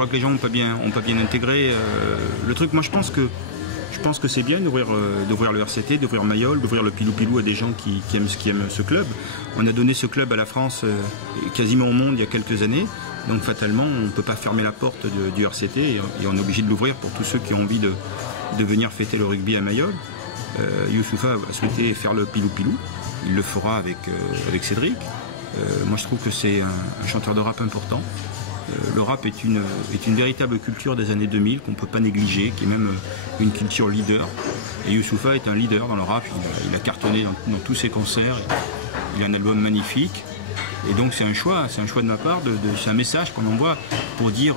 crois que les gens ont pas bien intégré le truc. Moi, je pense que c'est bien d'ouvrir le RCT, d'ouvrir Mayol, d'ouvrir le Pilou Pilou à des gens qui aiment ce club. On a donné ce club à la France, quasiment au monde, il y a quelques années. Donc fatalement, on ne peut pas fermer la porte du RCT et on est obligé de l'ouvrir pour tous ceux qui ont envie de venir fêter le rugby à Mayol. Youssoupha a souhaité faire le Pilou Pilou. Il le fera avec Cédric. Moi, je trouve que c'est un chanteur de rap important. Le rap est une véritable culture des années 2000 qu'on ne peut pas négliger, qui est même une culture leader. Et Youssoupha est un leader dans le rap, il a cartonné dans tous ses concerts, il a un album magnifique. Et donc c'est un choix de ma part, c'est un message qu'on envoie pour dire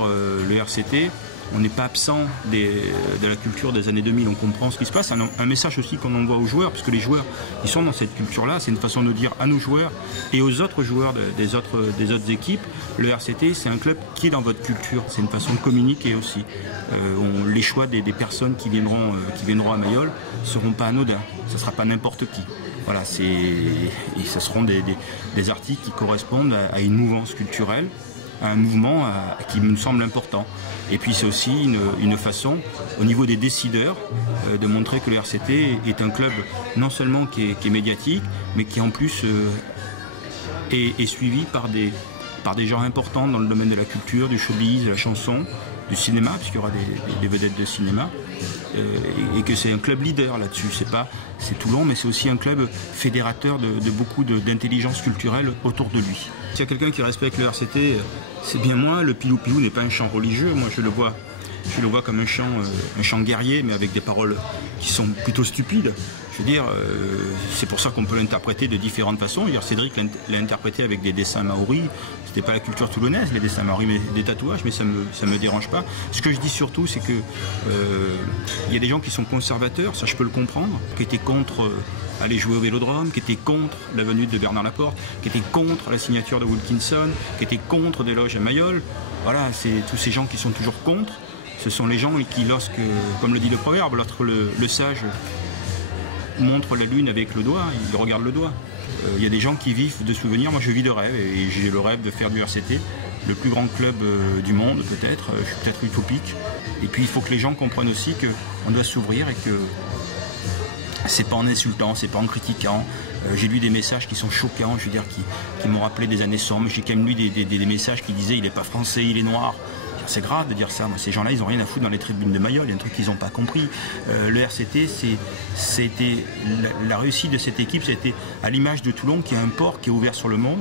le RCT, on n'est pas absent de la culture des années 2000, on comprend ce qui se passe. Un message aussi qu'on envoie aux joueurs, parce que les joueurs, ils sont dans cette culture-là, c'est une façon de dire à nos joueurs et aux autres joueurs des autres équipes, le RCT, c'est un club qui est dans votre culture, c'est une façon de communiquer aussi. Les choix des personnes qui viendront à Mayol ne seront pas anodins, ce ne sera pas n'importe qui. Voilà, et ce seront des articles qui correspondent à une mouvance culturelle, à un mouvement qui me semble important. Et puis c'est aussi une façon, au niveau des décideurs, de montrer que le RCT est un club non seulement qui est médiatique, mais qui en plus est suivi par des gens importants dans le domaine de la culture, du showbiz, de la chanson, du cinéma, puisqu'il y aura des vedettes de cinéma, et que c'est un club leader là-dessus. C'est Toulon, mais c'est aussi un club fédérateur de beaucoup d'intelligence culturelle autour de lui. S'il y a quelqu'un qui respecte le RCT, c'est bien moi. Le Pilou Pilou n'est pas un chant religieux, moi je le vois comme un chant guerrier, mais avec des paroles qui sont plutôt stupides. Je veux dire, c'est pour ça qu'on peut l'interpréter de différentes façons. Hier, Cédric l'a interprété avec des dessins maoris. C'était pas la culture toulonnaise, les dessins maoris, mais des tatouages, mais ça me dérange pas. Ce que je dis surtout, c'est que il y a des gens qui sont conservateurs, ça je peux le comprendre, qui étaient contre aller jouer au Vélodrome, qui étaient contre la venue de Bernard Laporte, qui étaient contre la signature de Wilkinson, qui étaient contre des loges à Mayol. Voilà, c'est tous ces gens qui sont toujours contre. Ce sont les gens qui, comme le dit le proverbe, lorsque le sage montre la lune avec le doigt, il regarde le doigt. Il y a des gens qui vivent de souvenirs, moi je vis de rêve, et j'ai le rêve de faire du RCT, le plus grand club du monde peut-être, je suis peut-être utopique. Et puis il faut que les gens comprennent aussi qu'on doit s'ouvrir et que c'est pas en insultant, c'est pas en critiquant. J'ai lu des messages qui sont choquants, je veux dire, qui m'ont rappelé des années sombres. J'ai quand même lu des messages qui disaient il est pas français, il est noir. C'est grave de dire ça. Moi, ces gens-là, ils n'ont rien à foutre dans les tribunes de Mayol. Il y a un truc qu'ils n'ont pas compris. Le RCT, c'était la réussite de cette équipe, c'était à l'image de Toulon, qui a un port qui est ouvert sur le monde.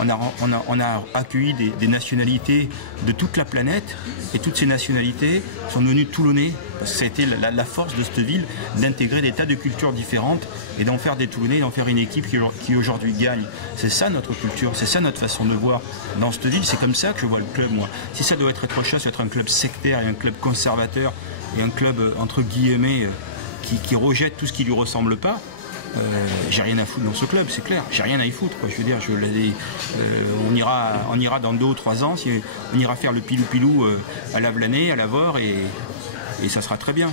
On a accueilli des nationalités de toute la planète, et toutes ces nationalités sont devenues Toulonnais, parce que ça a été la force de cette ville d'intégrer des tas de cultures différentes et d'en faire des Toulonnais, d'en faire une équipe qui aujourd'hui gagne. C'est ça notre culture, c'est ça notre façon de voir dans cette ville. C'est comme ça que je vois le club, moi. Si ça doit être autre chose, ça doit être un club sectaire et un club conservateur et un club entre guillemets qui rejette tout ce qui lui ressemble pas. J'ai rien à foutre dans ce club, c'est clair. J'ai rien à y foutre, quoi. Je veux dire, on ira dans 2 ou 3 ans, on ira faire le Pilou Pilou à la Vlanée, à la Vore, et ça sera très bien.